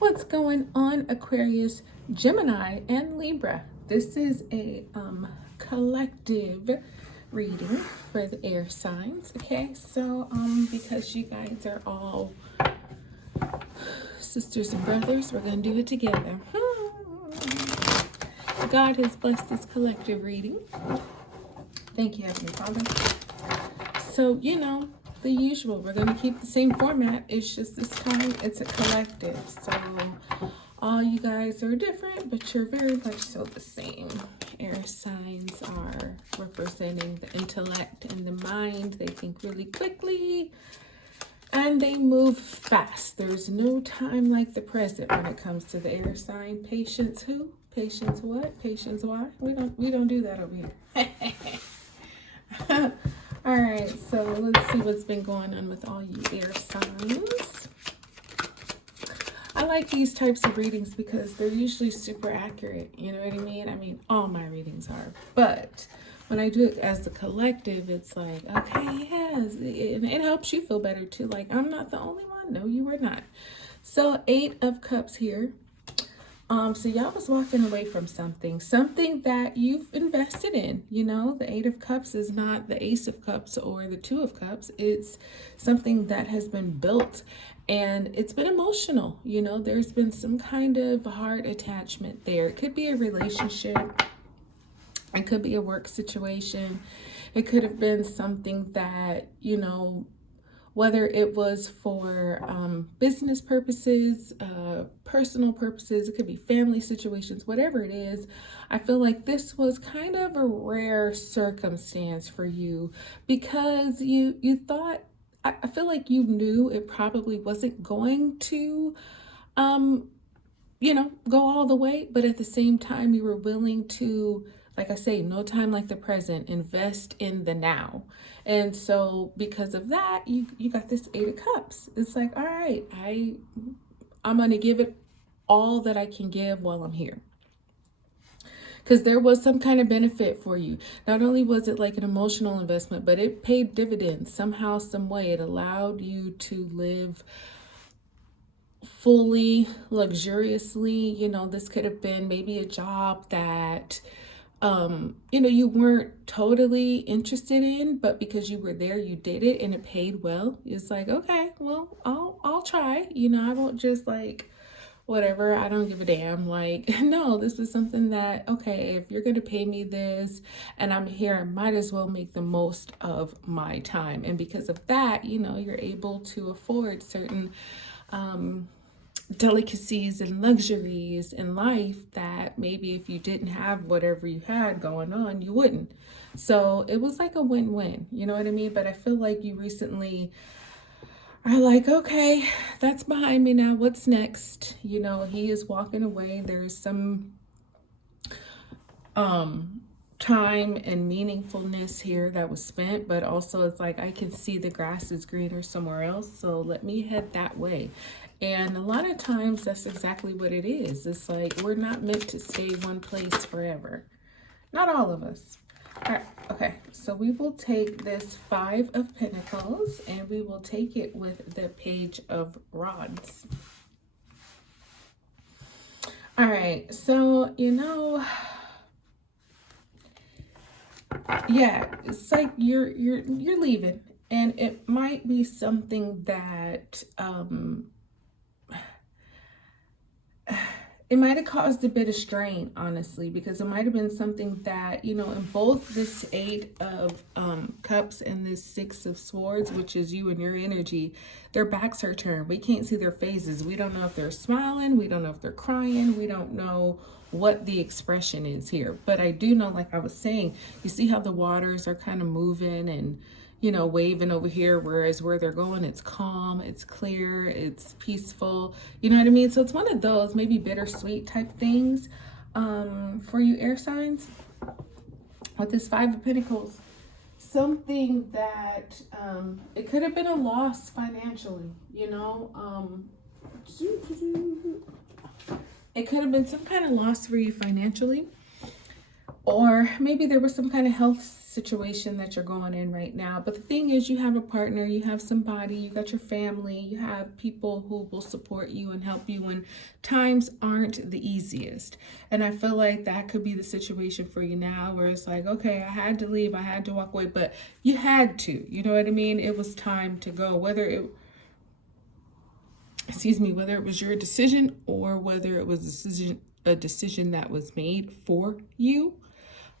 What's going on, Aquarius, Gemini, and Libra? This is a collective reading for the air signs. Okay, so because you guys are all sisters and brothers, we're gonna do it together. God has blessed this collective reading. Thank you, Heavenly Father. So, the usual, we're going to keep the same format. It's just this time it's a collective. So all you guys are different, but you're very much so the same. Air signs are representing the intellect and the mind. They think really quickly and they move fast. There's no time like the present when it comes to the air sign. Patience who? Patience what? Patience why? We don't do that over here. All right, so let's see what's been going on with all you air signs. I like these types of readings because they're usually super accurate. You know what I mean? I mean, all my readings are. But when I do it as the collective, it's like, okay, yes. And it helps you feel better too. Like, I'm not the only one. No, you are not. So 8 of Cups here. So y'all was walking away from something that you've invested in. The 8 of Cups is not the Ace of Cups or the 2 of Cups. It's something that has been built and it's been emotional. There's been some kind of heart attachment there. It could be a relationship. It could be a work situation. It could have been something that, whether it was for business purposes, personal purposes, it could be family situations, whatever it is. I feel like this was kind of a rare circumstance for you because you thought, I feel like you knew it probably wasn't going to, go all the way, but at the same time, you were willing to, like I say, no time like the present, invest in the now. And so because of that, you got this 8 of Cups. It's like, all right, I'm going to give it all that I can give while I'm here. Because there was some kind of benefit for you. Not only was it like an emotional investment, but it paid dividends somehow, some way. It allowed you to live fully, luxuriously. This could have been maybe a job that you weren't totally interested in, but because you were there, you did it and it paid well. It's like, okay, well, I'll try. I won't just like, whatever, I don't give a damn. Like, no, this is something that, okay, if you're going to pay me this and I'm here, I might as well make the most of my time. And because of that, you're able to afford certain, delicacies and luxuries in life that maybe if you didn't have whatever you had going on, you wouldn't. So it was like a win-win, you know what I mean? But I feel like you recently are like, okay, that's behind me now. What's next? He is walking away. There's some time and meaningfulness here that was spent, but also it's like I can see the grass is greener somewhere else, so let me head that way. And a lot of times that's exactly what it is. It's like we're not meant to stay one place forever. Not all of us. All right, okay, so we will take this 5 of Pentacles and we will take it with the Page of Rods. All right, so yeah, it's like you're leaving, and it might be something that it might have caused a bit of strain, honestly, because it might have been something that, in both this 8 of Cups and this 6 of Swords, which is you and your energy, their backs are turned. We can't see their faces. We don't know if they're smiling. We don't know if they're crying. We don't know what the expression is here. But I do know, like I was saying, you see how the waters are kind of moving and waving over here, whereas where they're going, it's calm, it's clear, it's peaceful. You know what I mean? So it's one of those maybe bittersweet type things for you air signs. With this 5 of Pentacles, something that it could have been a loss financially, it could have been some kind of loss for you financially. Or maybe there was some kind of health situation that you're going in right now. But the thing is, you have a partner, you have somebody, you got your family, you have people who will support you and help you when times aren't the easiest. And I feel like that could be the situation for you now, where it's like, okay, I had to leave, I had to walk away, but you had to, you know what I mean? It was time to go, whether it was your decision or whether it was a decision that was made for you.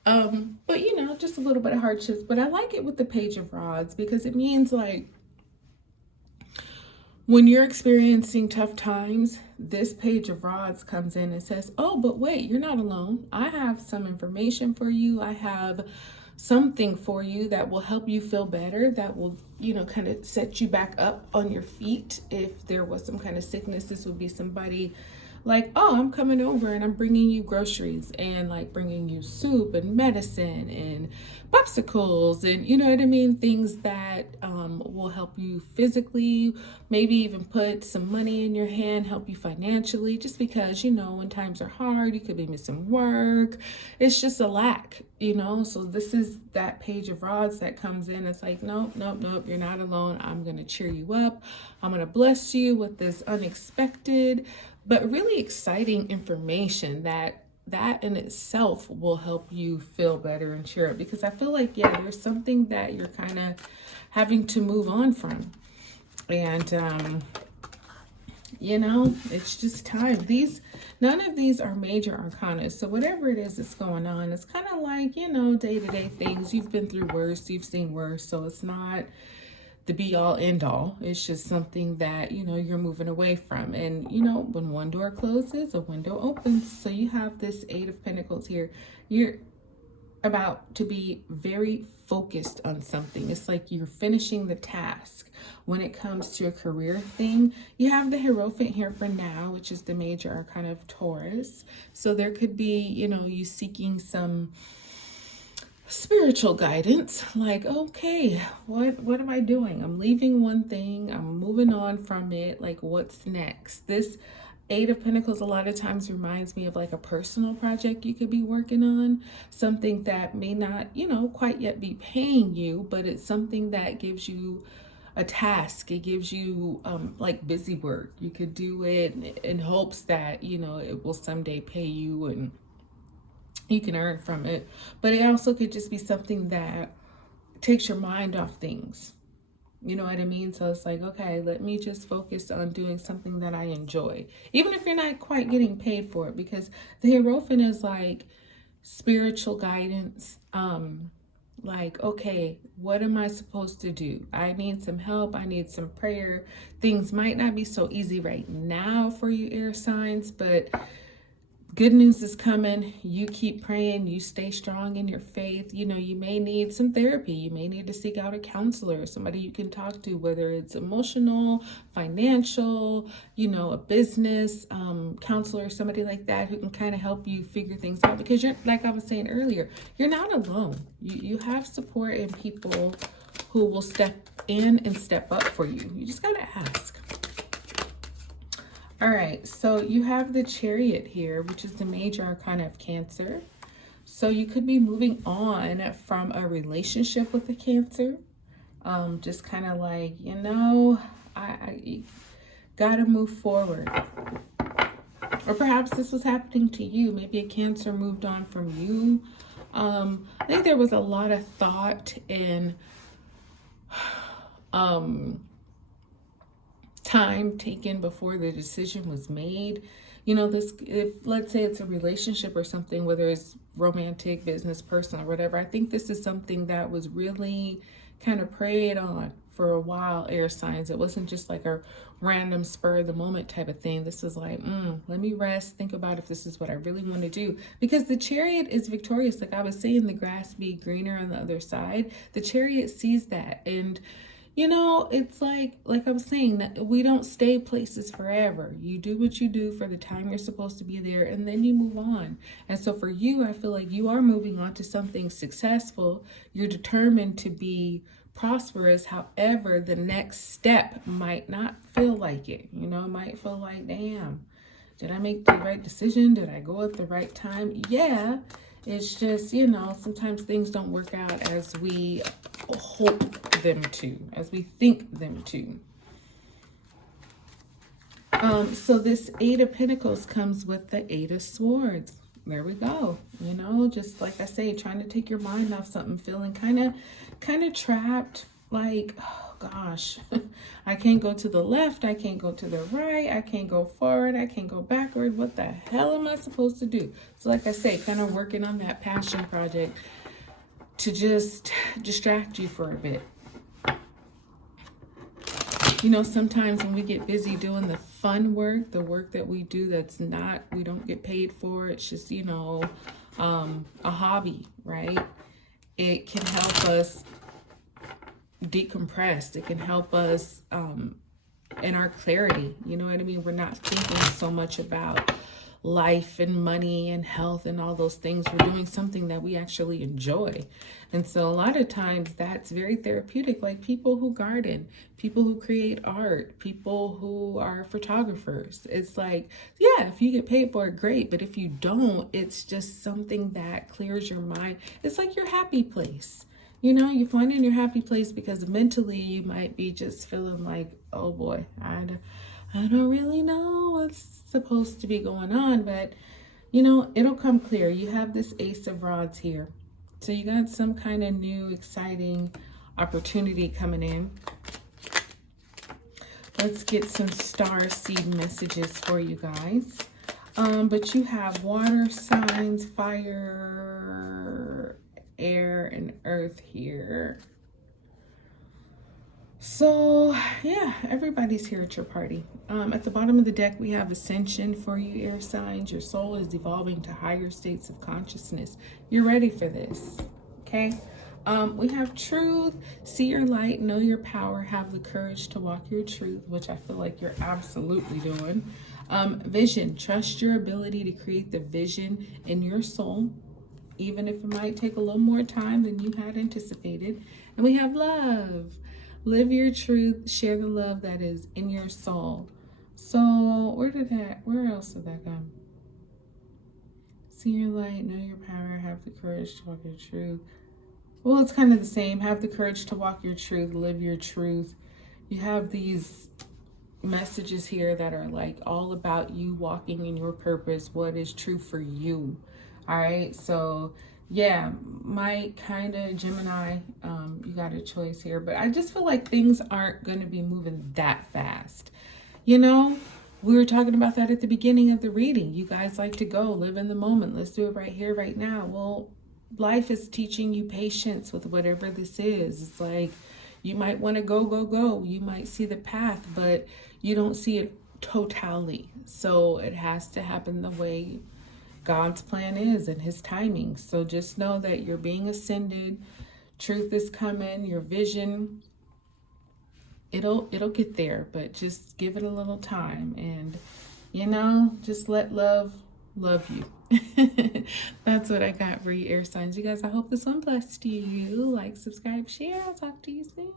But you know, just a little bit of hardships. But I like it with the Page of Rods because it means like when you're experiencing tough times, this Page of Rods comes in and says, oh, but wait, you're not alone. I have some information for you. I have something for you that will help you feel better, that will, you know, kind of set you back up on your feet. If there was some kind of sickness, this would be somebody like, oh, I'm coming over and I'm bringing you groceries and like bringing you soup and medicine and popsicles and, you know what I mean? Things that will help you physically, maybe even put some money in your hand, help you financially, just because, you know, when times are hard, you could be missing work. It's just a lack, you know? So this is that Page of Rods that comes in. It's like, nope, you're not alone. I'm going to cheer you up. I'm going to bless you with this unexpected but really exciting information that in itself will help you feel better and cheer up. Because I feel like, yeah, there's something that you're kind of having to move on from. And, you know, it's just time. None of these are major arcana. So whatever it is that's going on, it's kind of like, you know, day-to-day things. You've been through worse, you've seen worse. So it's not the be all end all. It's just something that, you know, you're moving away from. And, you know, when one door closes, a window opens. So you have this Eight of Pentacles here. You're about to be very focused on something. It's like you're finishing the task. When it comes to a career thing, you have the Hierophant here for now, which is the major arcana of Taurus. So there could be, you know, you seeking some spiritual guidance, like, okay, what am I doing? I'm leaving one thing, I'm moving on from it, like what's next? This Eight of Pentacles a lot of times reminds me of like a personal project you could be working on, something that may not, you know, quite yet be paying you, but it's something that gives you a task. It gives you like busy work. You could do it in hopes that, you know, it will someday pay you and you can earn from it. But it also could just be something that takes your mind off things. You know what I mean? So it's like, okay, let me just focus on doing something that I enjoy, even if you're not quite getting paid for it, because the Hierophant is like spiritual guidance. Like, okay, what am I supposed to do? I need some help. I need some prayer. Things might not be so easy right now for you air signs, but good news is coming. You keep praying. You stay strong in your faith. You know, you may need some therapy. You may need to seek out a counselor, somebody you can talk to, whether it's emotional, financial, you know, a business counselor, somebody like that who can kind of help you figure things out. Because you're, like I was saying earlier, you're not alone. You have support and people who will step in and step up for you. You just got to ask. All right, so you have the Chariot here, which is the major arcana of Cancer. So you could be moving on from a relationship with a Cancer. Just kind of like, you know, I gotta move forward. Or perhaps this was happening to you. Maybe a Cancer moved on from you. I think there was a lot of thought and time taken before the decision was made. You know, this, if let's say it's a relationship or something, whether it's romantic, business, personal, whatever, I think this is something that was really kind of preyed on for a while, air signs. It wasn't just like a random spur of the moment type of thing. This is like, let me rest, think about if this is what I really want to do. Because the Chariot is victorious. Like I was saying, the grass be greener on the other side. The Chariot sees that. And you know, it's like I was saying, that we don't stay places forever. You do what you do for the time you're supposed to be there, and then you move on. And so for you, I feel like you are moving on to something successful. You're determined to be prosperous. However, the next step might not feel like it. You know, it might feel like, damn, did I make the right decision? Did I go at the right time? Yeah, It's just, you know, sometimes things don't work out as we hope them to, as we think them to. So this Eight of Pentacles comes with the Eight of Swords. There we go. You know, just like I say, trying to take your mind off something, feeling kind of trapped, like, oh gosh, I can't go to the left, I can't go to the right, I can't go forward, I can't go backward. What the hell am I supposed to do? So like I say, kind of working on that passion project to just distract you for a bit. You know, sometimes when we get busy doing the fun work, the work that we do that's not, we don't get paid for, it's just, you know, a hobby, right? It can help us decompress. It can help us in our clarity. You know what I mean? We're not thinking so much about life and money and health and all those things. We're doing something that we actually enjoy. And so a lot of times that's very therapeutic, like people who garden, people who create art, people who are photographers. It's like, yeah, if you get paid for it, great. But if you don't, it's just something that clears your mind. It's like your happy place. You know, you find in your happy place because mentally you might be just feeling like, oh boy, I don't really know what's supposed to be going on, but you know, it'll come clear. You have this Ace of Rods here. So you got some kind of new, exciting opportunity coming in. Let's get some star seed messages for you guys. But you have water signs, fire, air, and earth here. So yeah, everybody's here at your party. At the bottom of the deck, we have ascension for you, air signs. Your soul is evolving to higher states of consciousness. You're ready for this, okay? We have truth, see your light, know your power, have the courage to walk your truth, which I feel like you're absolutely doing. Vision, trust your ability to create the vision in your soul, even if it might take a little more time than you had anticipated. And we have love. Live your truth, share the love that is in your soul. So where else did that go? See your light, know your power, have the courage to walk your truth. Well, it's kind of the same. Have the courage to walk your truth, live your truth. You have these messages here that are like all about you walking in your purpose, what is true for you. All right, so yeah, my kind of Gemini, you got a choice here, but I just feel like things aren't going to be moving that fast. You know, we were talking about that at the beginning of the reading. You guys like to go live in the moment. Let's do it right here, right now. Well, life is teaching you patience with whatever this is. It's like you might want to go. You might see the path, but you don't see it totally. So it has to happen the way God's plan is and his timing. So just know that you're being ascended. Truth is coming. Your vision, it'll get there, but just give it a little time. And, you know, just let love you. That's what I got for you, air signs. You guys, I hope this one blessed you. Like, subscribe, share. I'll talk to you soon.